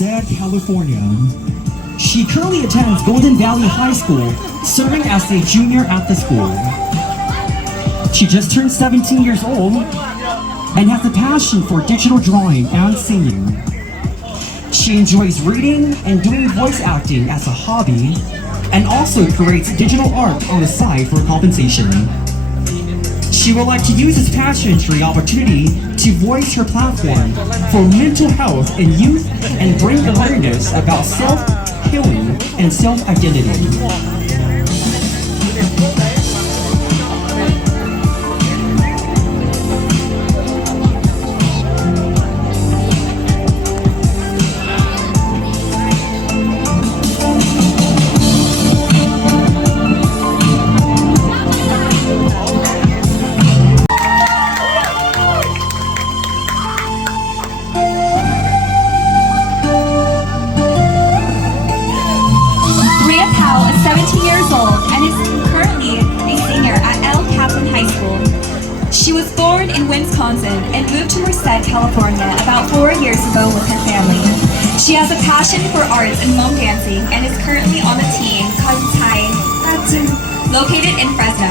Merced, California. She currently attends Golden Valley High School, serving as a junior at the school. She just turned 17 years old and has a passion for digital drawing and singing. She enjoys reading and doing voice acting as a hobby, and also creates digital art on the side for compensation. She would like to use this passion for the opportunity to voice her platform for mental health in youth and bring awareness about self-healing and self-identity. Wisconsin and moved to Merced, California about 4 years ago with her family. She has a passion for arts and Hmong dancing and is currently on the team Contestant, located in Fresno.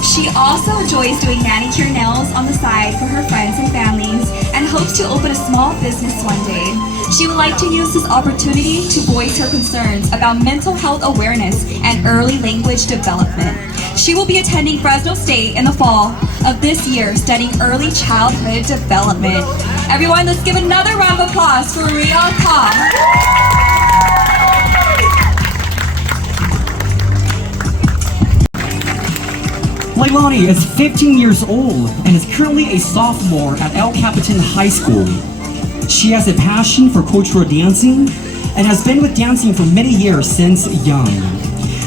She also enjoys doing manicure nails on the side for her friends and families and hopes to open a small business one day. She would like to use this opportunity to voice her concerns about mental health awareness and early language development. She will be attending Fresno State in the fall of this year, studying early childhood development. Everyone, let's give another round of applause for Ria Pa. Leilani is 15 years old and is currently a sophomore at El Capitan High School. She has a passion for cultural dancing and has been with dancing for many years since young.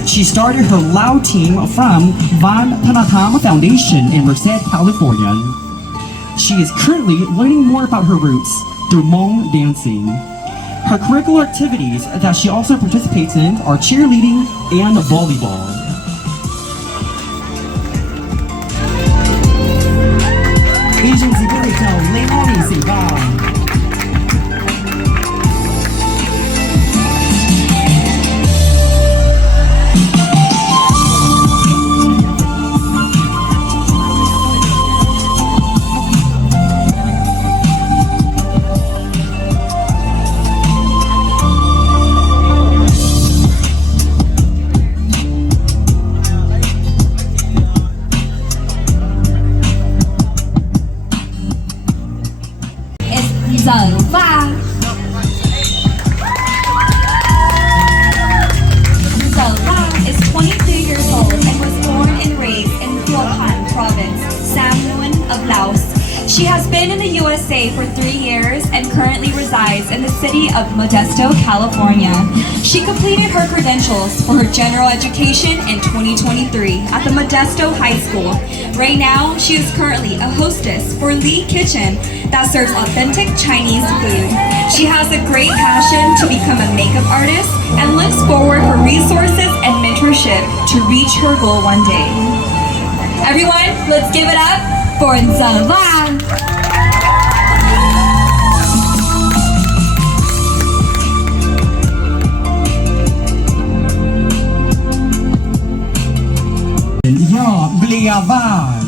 She started her Lao team from Van Panatam Foundation in Merced, California. She is currently learning more about her roots through Hmong dancing. Her curricular activities that she also participates in are cheerleading and volleyball. Asian 几个叫雷奥利谁吧？ is 23 years old and was born and raised in Phuoc Province, Samuen of Laos. She has been in the USA for 3 years and currently resides in the city of Modesto, California. She completed her credentials for her general education in 2023 at the Modesto High School. Right now, she is currently a hostess for Lee Kitchen that serves authentic Chinese food. She has a great passion to become a makeup artist and looks forward for resources and mentorship to reach her goal one day. Everyone, let's give it up for Zava! Ja, Blevan.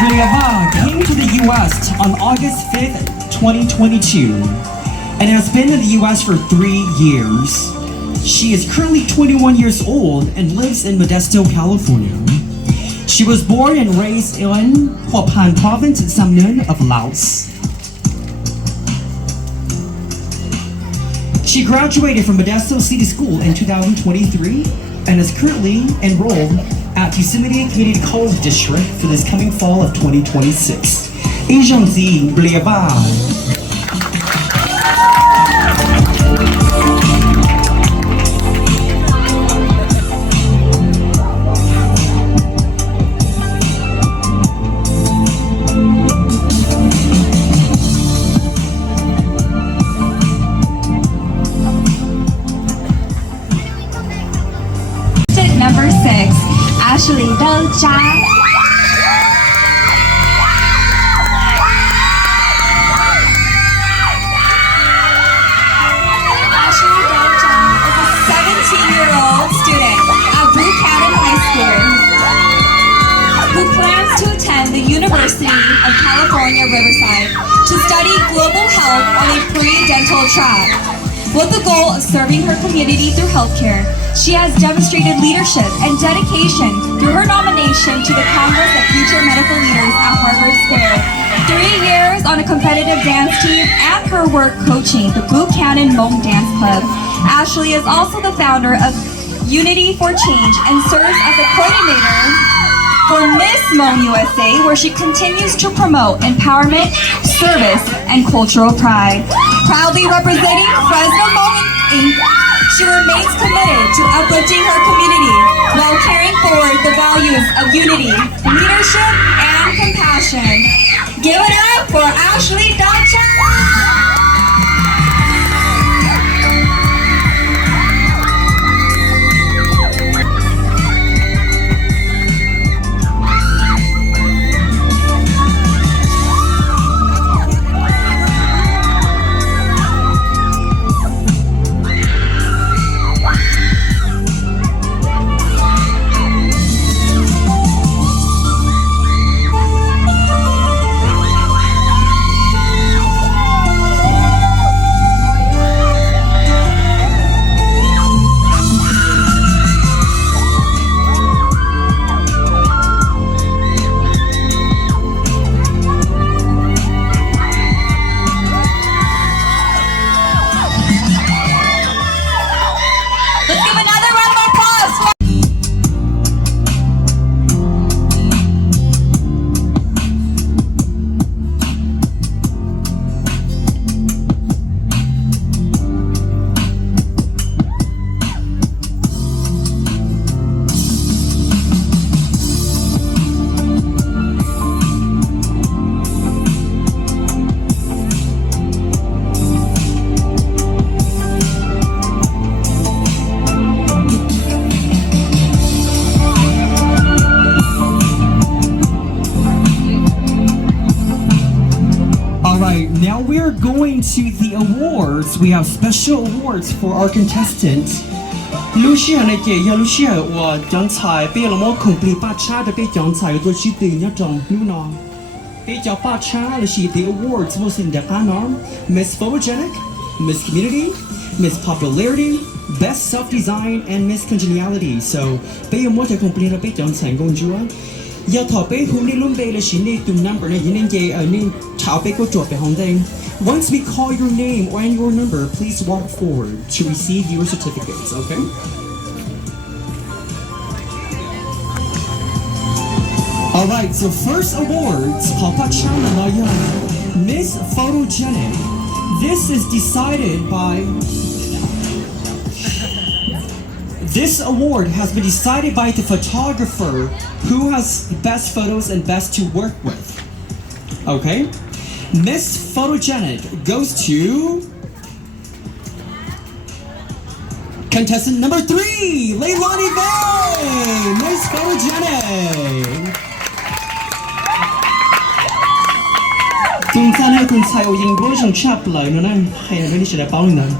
Blevan came to the U.S. on August 5th, 2022, and has been in the U.S. for 3 years. She is currently 21 years old and lives in Modesto, California. She was born and raised in Hmong Province, Samuen of Laos. She graduated from Modesto City School in 2023 and is currently enrolled at Yosemite Community College District for this coming fall of 2026. Agency Blevan. Number 6, Ashley Doja. to study global health on a pre-dental track. With the goal of serving her community through healthcare, she has demonstrated leadership and dedication through her nomination to the Congress of Future Medical Leaders at Harvard Square, 3 years on a competitive dance team, and her work coaching the Buchanan Hmong Dance Club. Ashley is also the founder of Unity for Change and serves as a coordinator for Miss Hmong USA, where she continues to promote empowerment, service, and cultural pride. Proudly representing Fresno Hmong Inc., she remains committed to uplifting her community while carrying forward the values of unity, leadership, and compassion. Give it up for Ashley Dodger! Now we are going to the awards. We have special awards for our contestant. Lucia 呢嘅呀 Lucia 我刚才被了么 complete 八叉的被刚才做起的那种 Luna 被叫八叉了是 the awards was in the honor Miss Photogenic, Miss Community, Miss Popularity, Best Self-Design, and Miss Congeniality. So 被么就 complete 了被刚才公主啊。要ถอดไปหุ่นในลุ่มเบลชินในตุ่มน้ำปนยินในนี่ชาวไปก็จบไปห้องเด้ง Once we call your name or your number, please walk forward to receive your certificates, okay? Alright, so first awards, Miss Photogenic. This is decided by This award has been decided by the photographer who has best photos and best to work with. Okay? Miss Photogenic goes to contestant number 3, Leilani Bay! Miss Photogenic! คุณท่านให้คุณชายยิงรู้ชงชับเลยนะนั่นให้ไม่ได้เฉลยเป้าหนึ่ง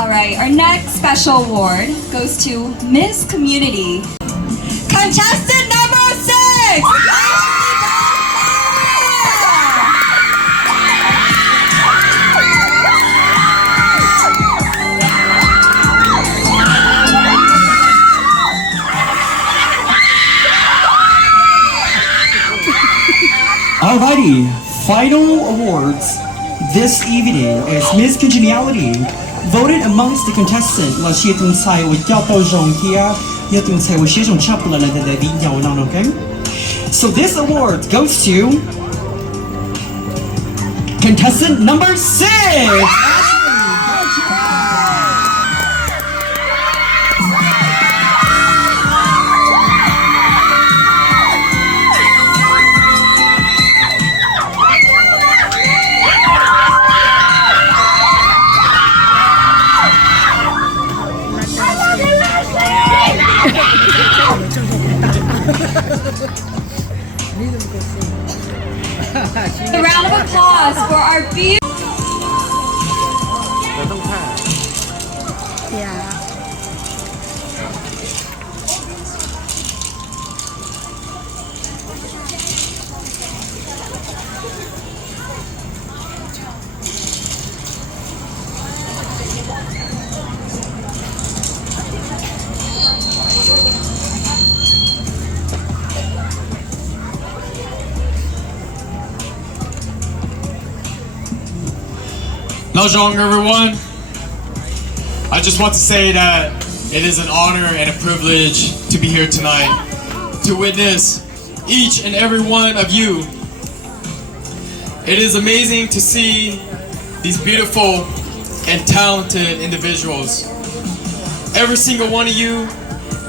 Alright, our next special award goes to Miss Community. Contestant number 6! Alrighty, final awards this evening is Miss Congeniality. Voted amongst the contestants là chia tung sai với giao tàu rồng kia, giao tung sai với chia rồng chắp là đi nhau nào, okay? So this award goes to contestant number 6. A round of applause for our beautiful. Bonjour, everyone. I just want to say that it is an honor and a privilege to be here tonight to witness each and every one of you. It is amazing to see these beautiful and talented individuals. Every single one of you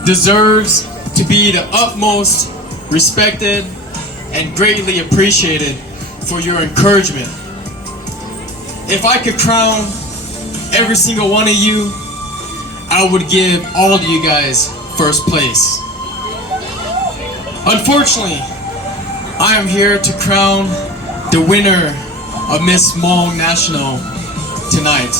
deserves to be the utmost respected and greatly appreciated for your encouragement. If I could crown every single one of you, I would give all of you guys first place. Unfortunately, I am here to crown the winner of Miss Hmong National tonight.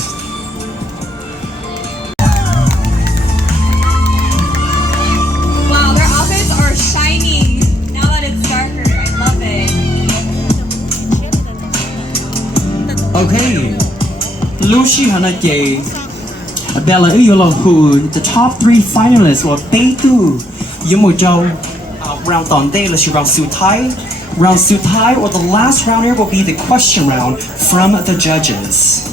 Wow, their outfits are shining now that it's darker. I love it. Okay, Lucy Hanake, Bella Uyolohu, the top 3 finalists were Peitu, Yumujou, round Tonde, round Sutai. Round Sutai, or the last rounder, will be the question round from the judges.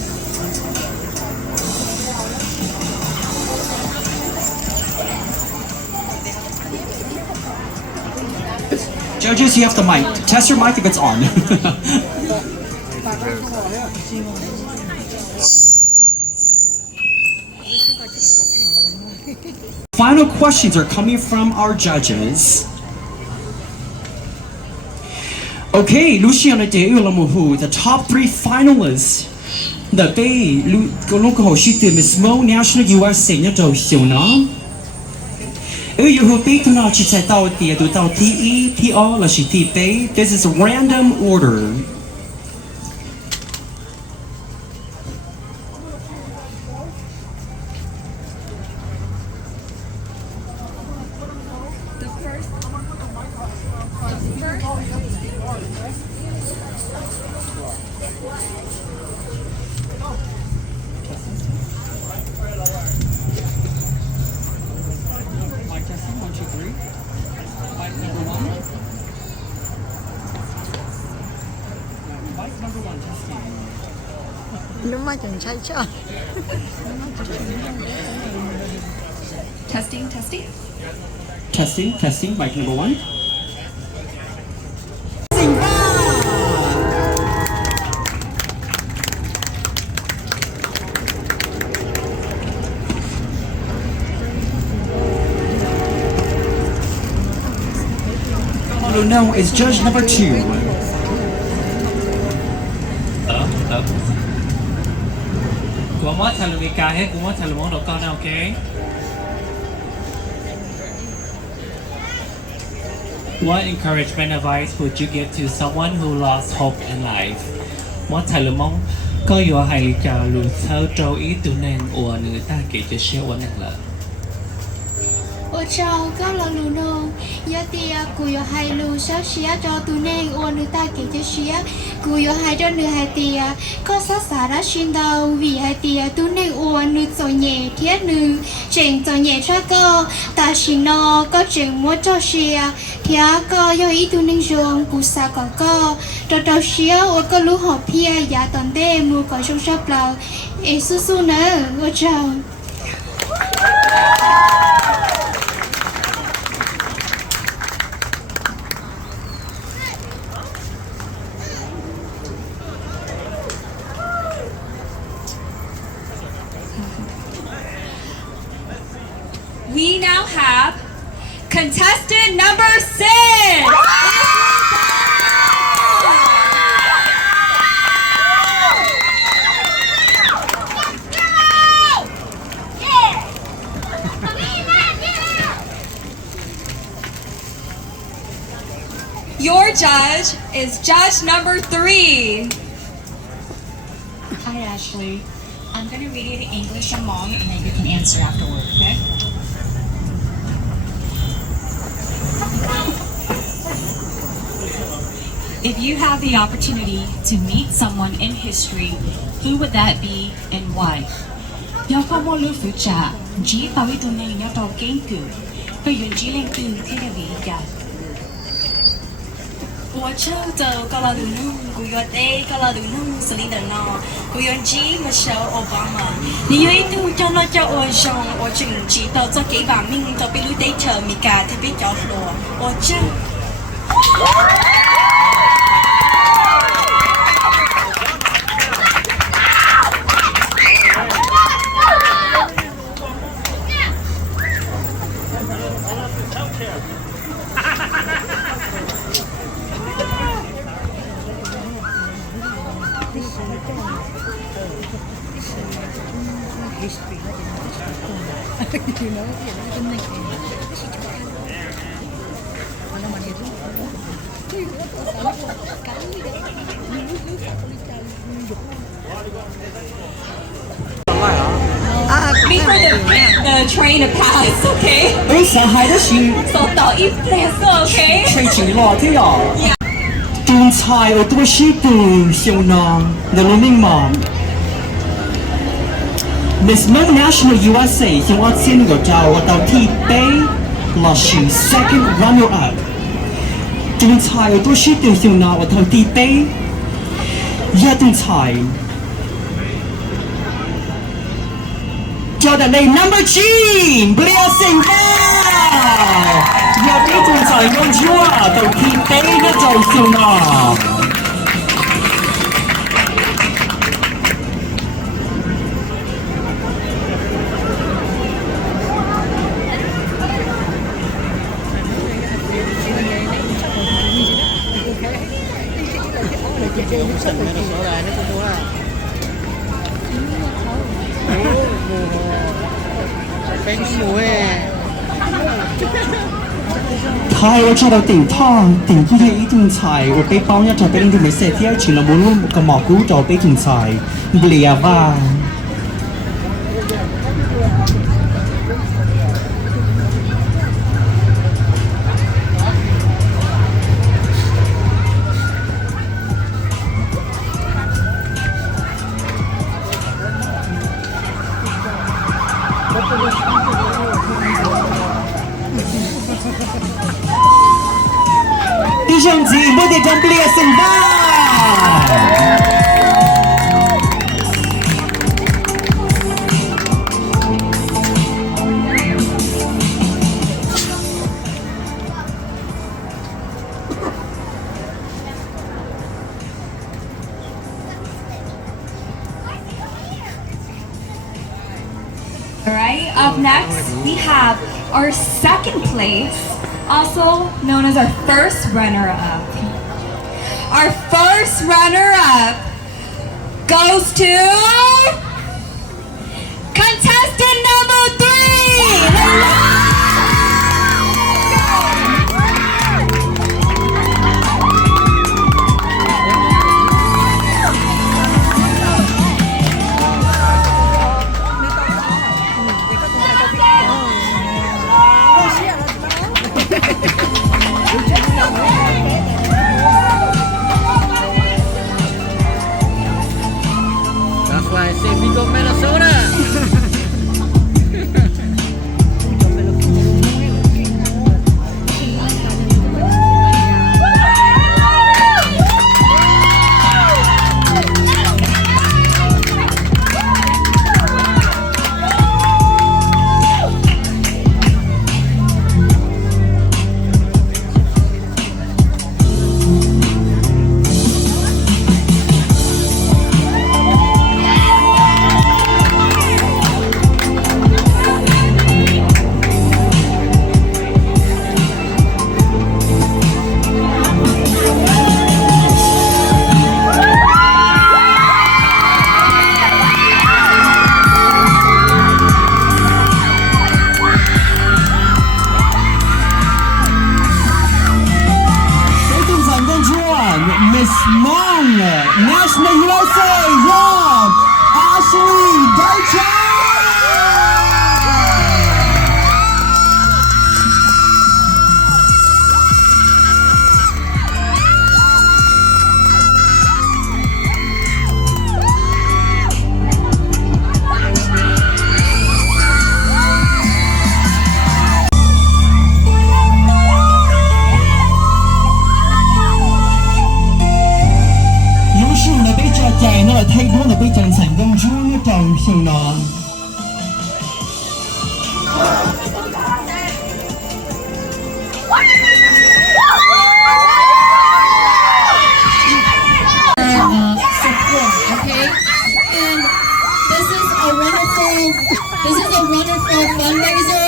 Judges, you have the mic. Test your mic if it's on. Final questions are coming from our judges. Okay, Luciana de Ulamuhu, the top 3 finalists. The Bay Local Miss Hmong National USA 呢就小呢。Uyuhu Bay to not chit out the to TE, TO, La Shiti Bay. This is a random order. Testing, testing. Testing, mic number 1. Also known as judge number 2. What encouragement advice would you give to someone who lost hope in life? What thầy mong có yếu hay lý cho lù thơ trâu ý tụ nên ủa nữ ta kể cho siêu ủa năng lợi. Ủa trâu có là lù nô, yếu tìa cú yếu hay lù sao xía cho tụ nên ủa nữ ta kể cho xía, cú yếu hay cho nữ hay tìa, có sát xá đã xin đầu vì hay tìa tụ nên ủa nữ cho nhẹ thiết nữ, chuyện cho nhẹ cho cơ, ta xin nó có chuyện muốn cho xía, thì có yếu ý tụ nên dùng cú xa có cơ, trâu xía ủa có lũ học pia giá toàn đê mua có trong shop lầu, ê su su nữa, ủa trâu. We now have contestant number 6. Your judge is judge number 3. Hi, Ashley. I'm going to read it in English and Hmong, and then you can answer afterward, okay? If you have the opportunity to meet someone in history, who would that be and why? Yokomo lufu cha, ji pawitune nyato genku, pero yunjileng tu tereviga. 我就高拉鲁努，古有得高拉鲁努，斯里的呢，古有 G Michelle Obama。你有一度叫那叫我上，我จึง知道这几把命都被路得特米嘎特别角落，我就。Wait for the train to pass, okay? 哎，上海的是 So 到一 place, okay? 吹起了对呀。中菜我多是的小囊，那罗明嘛。Miss Hmong National USA 向我签个照，我到第杯，那是 second runner up。中菜我多是的小囊，我到第杯，一中菜。叫的你 number G， 不要醒吧！要别中菜用错，到第杯的就行了。太我知道顶汤顶不是一种菜，我被包一着被人就没设第二群了，无论个蘑菇就被种菜，不理啊吧。弟兄姊妹哋真不列神吧。Alright, up next we have our second place, also known as our first runner-up. Our first runner-up goes to contestant number 3! That's why I say we go Minnesota. tune on. Support, okay? And this is a wonderful fundraiser.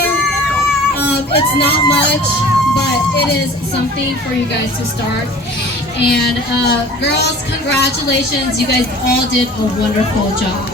It's not much, but it is something for you guys to start. And girls, congratulations, you guys all did a wonderful job.